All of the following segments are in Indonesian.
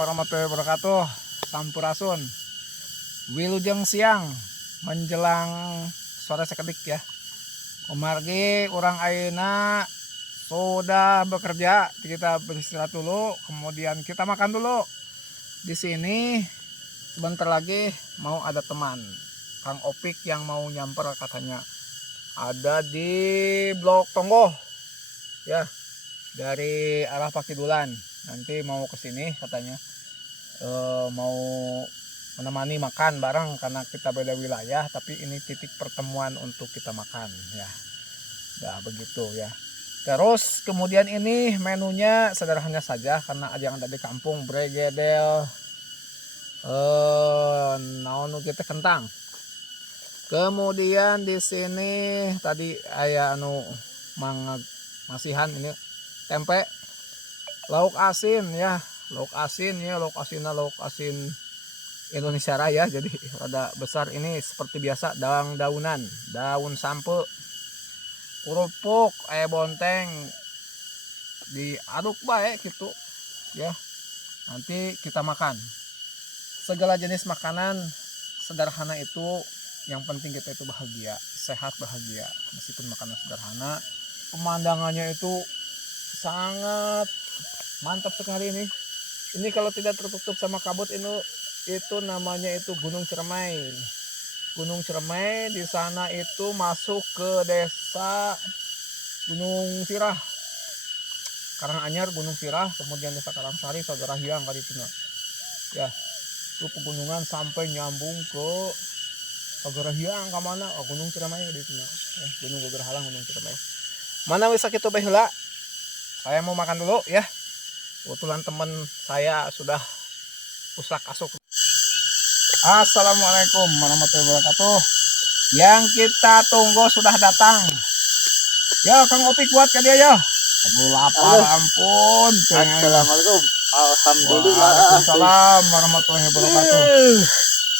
Warahmatullahi wabarakatuh. Sampurasun. Wilujeng siang menjelang sore sekedik ya. Kumargi orang ayeuna sudah bekerja, kita beristirahat dulu, kemudian kita makan dulu. Di sini sebentar lagi mau ada teman Kang Opik yang mau nyamper, katanya ada di Blok Tonggo ya, dari arah Pakidulan. Nanti mau ke sini katanya, mau menemani makan bareng karena kita beda wilayah, tapi ini titik pertemuan untuk kita makan ya. Nah begitu ya. Terus kemudian ini menunya sederhana saja karena yang ada di kampung, bregedel naon kita kentang. Kemudian di sini tadi aya anu masihan ini tempe, lauk asin ya, lauk asin Indonesia Raya, jadi rada besar. Ini seperti biasa daun sampe, kerupuk, bonteng diaduk baik gitu ya. Nanti kita makan segala jenis makanan sederhana itu, yang penting kita itu bahagia, sehat, bahagia. Meskipun makanan sederhana, pemandangannya itu sangat mantap sekali ini. Ini kalau tidak tertutup sama kabut itu namanya itu Gunung Ciremai. Gunung Ciremai di sana itu masuk ke desa Gunung Sirah, Karanganyar, Gunung Sirah, kemudian desa Karangsari, Sagarahiang kali itu ya. Itu pegunungan sampai nyambung ke Sagarahiang ke mana? Oh, Gunung Ciremai di sana. Gunung Gegerhalang, Gunung Ciremai. Mana bisa kita bahula? Saya mau makan dulu ya. Kebetulan teman saya sudah uslak asuk. Assalamualaikum warahmatullahi wabarakatuh. Yang kita tunggu sudah datang. Ya Kang Opik buat ke dia ya. Aku lapar, ampun. Assalamualaikum. Alhamdulillah. Waalaikumsalam warahmatullahi wabarakatuh.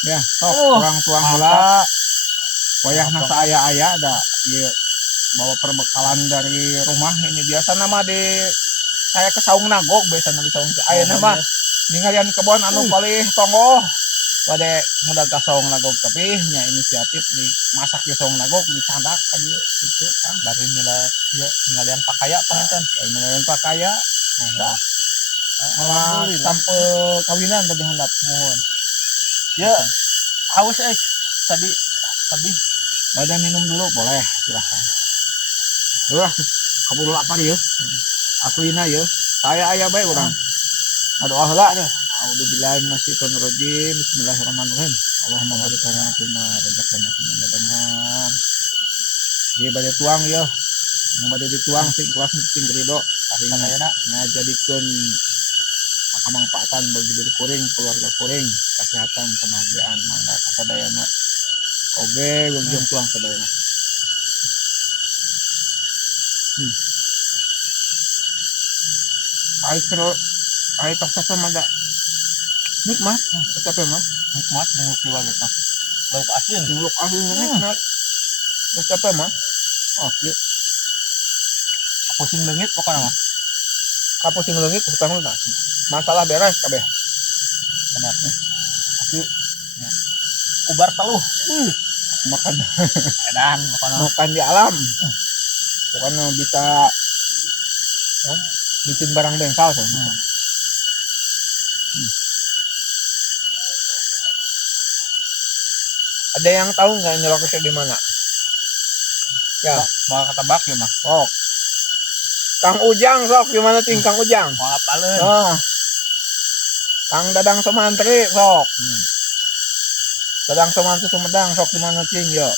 Ya, sok kurang tuang heula. Wayahna saaya-aya ada ieu bawa perbekalan dari rumah. Ini biasa nama di saya ke Saung Nagok, biasa di Saung ayeuna mah ningalian kebon anu palih tonggo pada mudah ke Saung Nagok, tapi nya inisiatif dimasak di Saung Nagok dicandak ka dieu gitu kan. Bari nila ieu ningalian pakaya panten. Ningalian pakaya. Nah, sampai kawinan tadi handap mohon. Ya, haus tadi Ada minum dulu boleh, silahkan. Udah, kabur lapar ya. Aslina ya. Saya ayah baik orang. Doa heula. A'udzubillahi minasyaitonir rajim. Bismillahirrahmanirrahim. Allahumma barik lana fima razaqtana fima benar. Dia bade tuang ya. Mun bade dituang sing ikhlas sing ridho. Ayeuna jadikeun manfaatan bagi diri kuring, keluarga kuring, kesehatan, kebahagiaan, mangga kasadayana. Oge, wilujeng tuang sadayana. Ai tos mada nikmat, tapi mah nikmat nunggu kiwa gitu. Lauk asin nikmat. Tapi mah oke. Pusing leungit pokokna mah. Kapusing leungit supaya masalah beres kabeh. Benar. Tapi ubar teluh. Makan Edan makan di alam. Pokoknya bisa bikin barang bengkal so. Ada yang tahu nggak nyeloknya di mana? Ya, mau ketebak ya mah. sok. Kang Ujang sok gimana ting Kang Ujang? Mau apaleun? Oh. Kang Dadang Somantri sok. Dadang Somantri Sumedang sok di mana ting yo?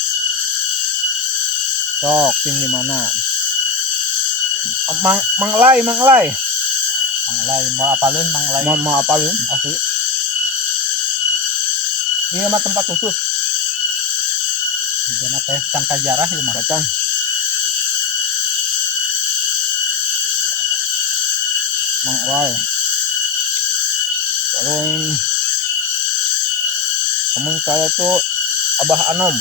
Sok ting di mana? Manglay. Manglay mau apaleun manglay? Mau apaleun? Asli. Ini mah tempat khusus. Di sana teh can kajarah ieu mah. Datang. Manglay. Lalu teman saya tuh Abah Anom.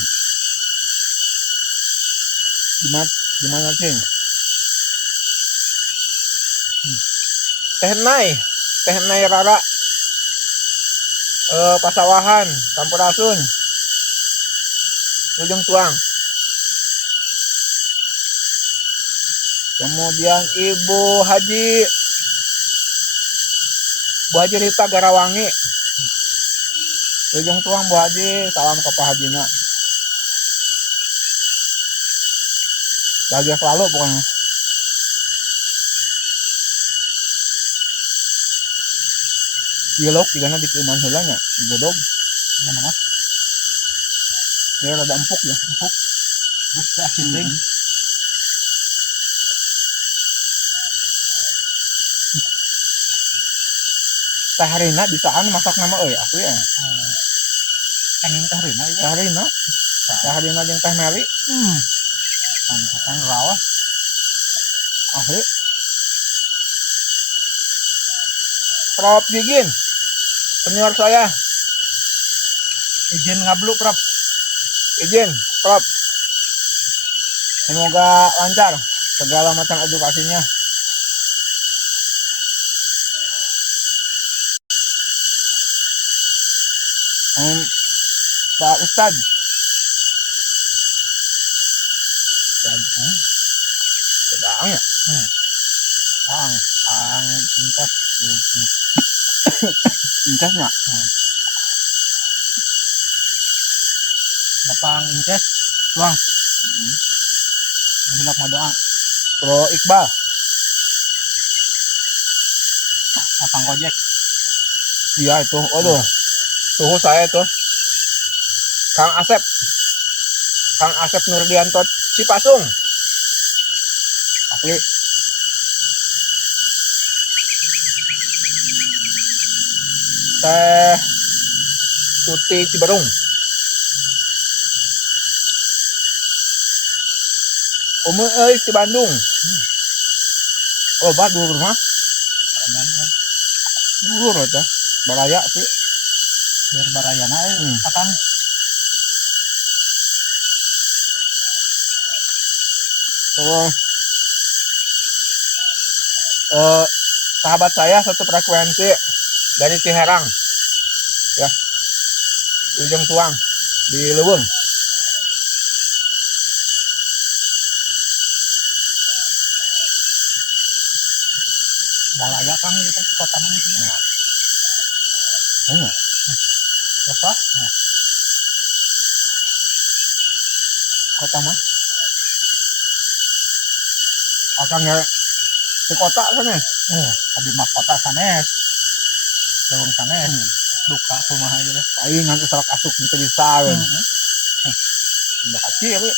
Di mana cing? Teh Nai Rara pasawahan, Sampurasun, ujung tuang. Kemudian Ibu Haji Rita Garawangi, ujung tuang Bu Haji, salam ke Pak Hajina. Bahagia selalu pokoknya. Dialog juga di keuman heulanya, bodog. Gimana mas? Dia rada empuk ya, empuk. Bus ya sinding. Teh Rina bisaan masak nama euy asli ya. Kan ini teh Rina ya. Teh Rina. Teh Rina jeung Teh Meli. Kan rawas. Asli. Prof Gigin, senior saya. Izin ngablu Prof. Izin, Prof. Semoga lancar segala macam edukasinya. Pak Ustad. Sedang ya? Ang intas. Incasnya. Bapang inces. Tuang. Hendak mau doa. Pro Iqbal. Apang Gojek. Iya itu. Aduh. Suhu saya tuh. Kang Asep Nurdianto Cipasung. Asli. Teh Tuti Ciberung. Ume euy di Bandung. Oh, dulur mah. Dulur aja. Baraya sih. Biar barayana Akang. So, sahabat saya satu frekuensi dari Ciherang, ya, ujung tuang di Leuweung. Malaya Kang itu kota mana itu? Nah, Apa? kota mah? Akan ya di kota sana. Abi mah kota sanes. Leuweung sanes. Duka kumaha ieu teh. Paling ngan usarak asuk gitu bisa. Udah kecil ya.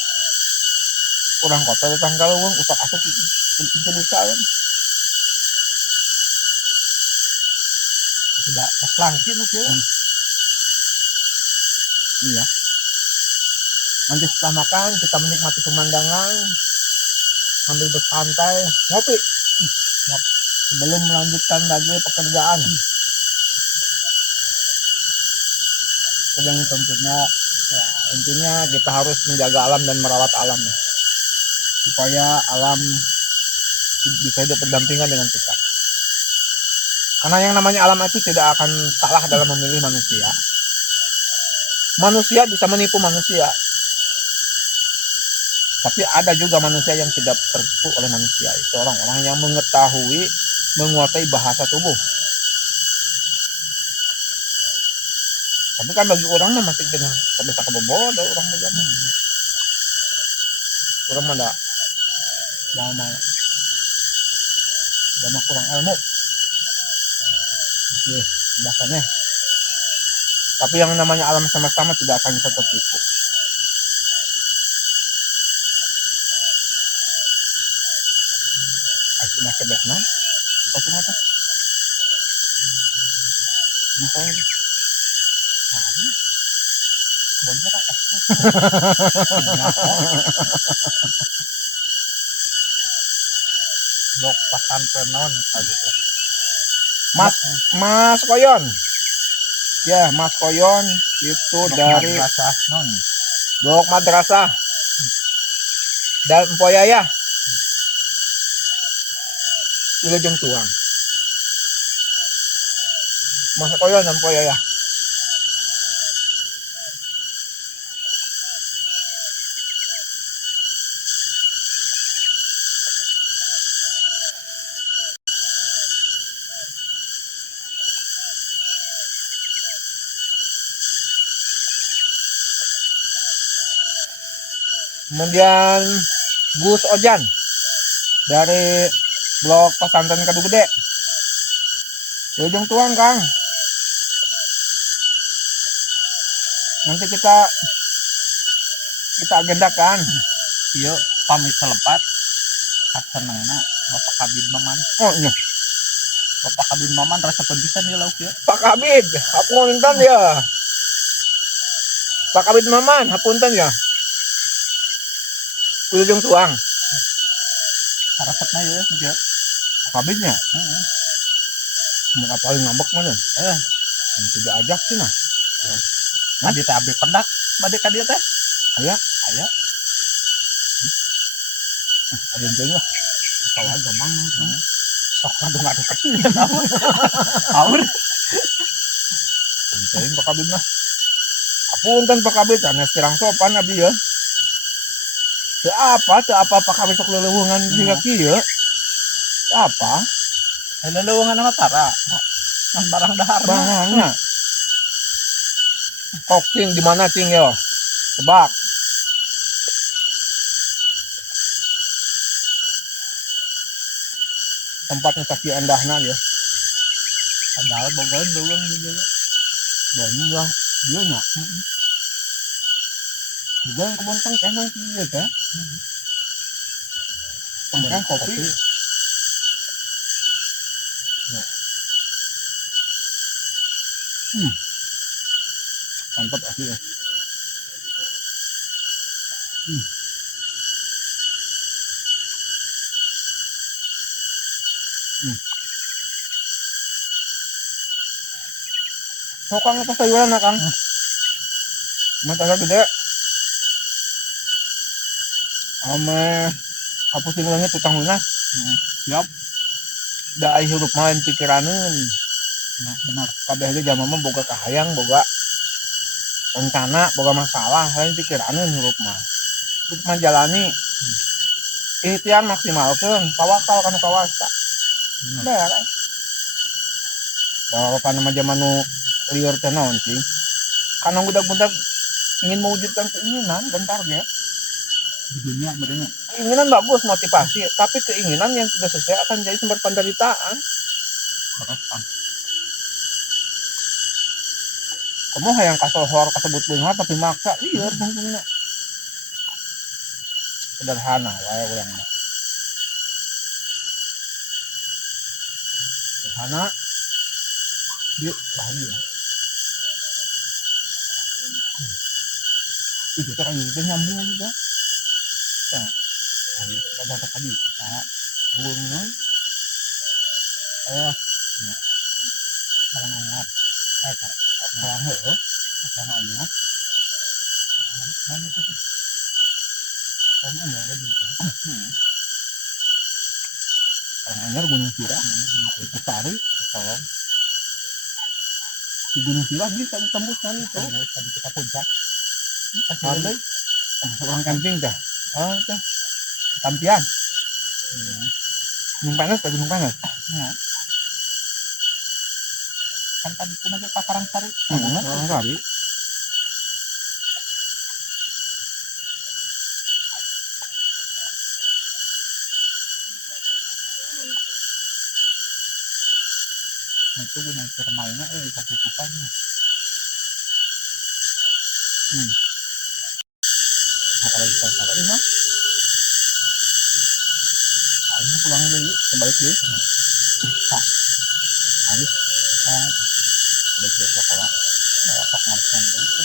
Orang kota di tanggal Leuweung usak asuk gitu bisa. Tidak keslangki nu kieu. Iya. Nanti setelah makan kita menikmati pemandangan sambil bersantai, ngopi. Sebelum melanjutkan lagi pekerjaan. Dan tentunya ya, intinya kita harus menjaga alam dan merawat alam supaya alam bisa hidup berdampingan dengan kita. Karena yang namanya alam itu tidak akan salah dalam memilih manusia. Manusia bisa menipu manusia. Tapi ada juga manusia yang tidak tertipu oleh manusia. Itu orang-orang yang mengetahui, menguasai bahasa tubuh. Tapi kan bagi orang mah masih kena bisa kebobodo orang begitu. Orang mah kurang ilmu. Masih bahasanya. Tapi yang namanya alam semesta tidak akan bisa tertipu. Asli mah cebesna. Apa tuh mata? Masalah. Bonnya kan blok pesantren non gitu. Mas Koyon. Ya, Mas Koyon itu Blok dari madrasah non. Blok Madrasah. Dan Empoyaya. Ujung Tuang. Mas Koyon dan Empoyaya. Kemudian Gus Ojan dari blok Pesantren Kadu Gede. Di ujung tuang Kang. Nanti kita agendakan. Iya pamit selepat kasenengna Bapak Kabid Maman. Oh iya, Bapak Kabid Maman rasa pisan ya lauk ya. Pak Kabid, hapunten ya. Pak Kabid Maman, hapunten ya. Di ujung tuang. Resepna ya juga. Pak Kabidnya, Heeh. mau ngapain ngambek mana? Yang tidak ajak sih nah. Adi teh abdi pendak, bade ka dieu teh. Aya, Aya, ada yang tengah. tahu aja gampang. Sok atuh ngaduk naon. Aur. Penting Pak Kabid mah. Hapunten Pak Kabid, anu kirang sopan abi ya. Teu apa Pak Kabid sok leuleungan jiga kieu. Teu apa? Leuleungan mah tara. Ngan barang daharna. Barangna. Kok cing di mana cing yo? Tebak. Tempatnya kaki endahna ya. Padahal bogaan leuweung juga. Banyak lah, dia nak. Juga yang kebontang kanan sih ya kan? Kemudian kopi. Ya. Mantap asli ya. So Kang apa sayuran na Kang? Matagal gede. Ame hapusin langit utang lunas. Siap. Da ai hirup mah lain pikiraneun. Nah, benar. Kabeh ge jalma mah boga kahayang, boga rencana, boga masalah, lain pikiraneun hirup mah. Hirup mah jalani. Ikhtiar maksimalkeun, tawakal kana kawasta. Beres. Kalau kana mah zaman nu lieur teh naon sih? Kana budak-budak ingin mewujudkan keinginan dan target. Di dunia merenya. Keinginan bagus, motivasi, tapi keinginan yang tidak sesuai akan jadi sumber penderitaan. Beresan. Kamu hayang kasohor kasebut beunghar tapi maksa lieur mungkinna. Sederhana wae urang mah. Sederhana dia bahagia. Itu teh kayu teh nyambung juga. Tah, hari kada tadi kita ruweung Orang anyar. orang heuh, Orang anyar. mana itu tuh? Orang anyar lagi tuh. Orang anyar Gunung Sirah, itu Sari, tolong. Di Gunung Sirah bisa ditembus kan itu. Tadi kita puncak. Ada orang camping dah. Oh, itu. Tampian. Gunung Panas, Gunung Panas. Ya. Kan tadi pun aja Pakarang Sari. Orang Sari. Nah, itu gunung termalnya bisa tutupan. Kalau kita Sari mah. Ayo pulang dulu, kebalik deh. Habis. Udah siap sekolah. Sok ngabsen itu.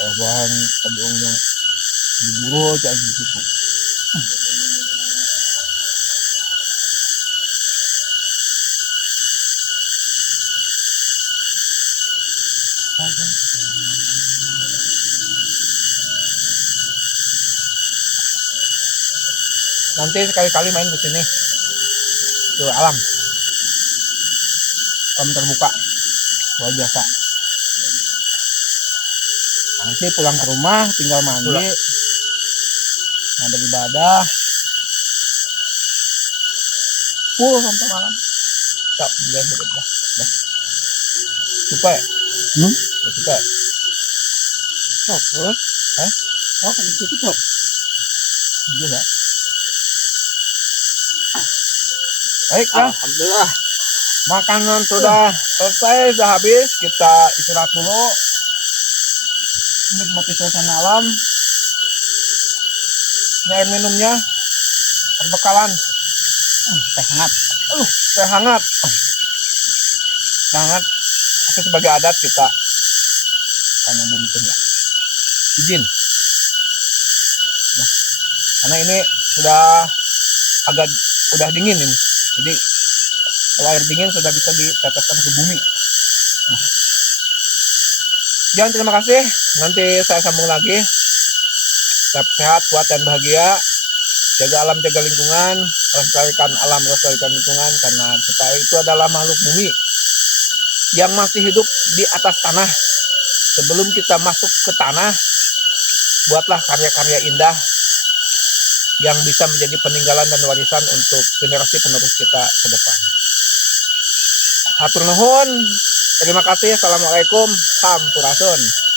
Bahan kedungnya diburu aja di situ. Nanti sekali-kali main ke sini. Ke alam. Alam terbuka. Luar biasa. Nanti pulang ke rumah tinggal mandi. Ada ibadah. Full sampai malam. Tak, biar sudah. Supaya. Supaya. Oh, Oh, tutup. Juga. Baik ya, Alhamdulillah. makanan sudah selesai, sudah habis. Kita istirahat dulu, nikmati suasana alam. Ini air minumnya, perbekalan. Teh hangat. Teh hangat. Teh hangat. Tapi sebagai adat kita karena bumi ya. Izin. Nah, karena ini udah dingin ini. Jadi kalau air dingin sudah bisa diteteskan ke bumi. Nah. Jangan, terima kasih. Nanti saya sambung lagi. Tetap sehat, kuat dan bahagia. Jaga alam, jaga lingkungan. Lestarikan alam, lestarikan lingkungan. Karena kita itu adalah makhluk bumi yang masih hidup di atas tanah. Sebelum kita masuk ke tanah, buatlah karya-karya indah yang bisa menjadi peninggalan dan warisan untuk generasi penerus kita ke depan. Hatur nuhun. Terima kasih. Assalamualaikum. Sampurasun.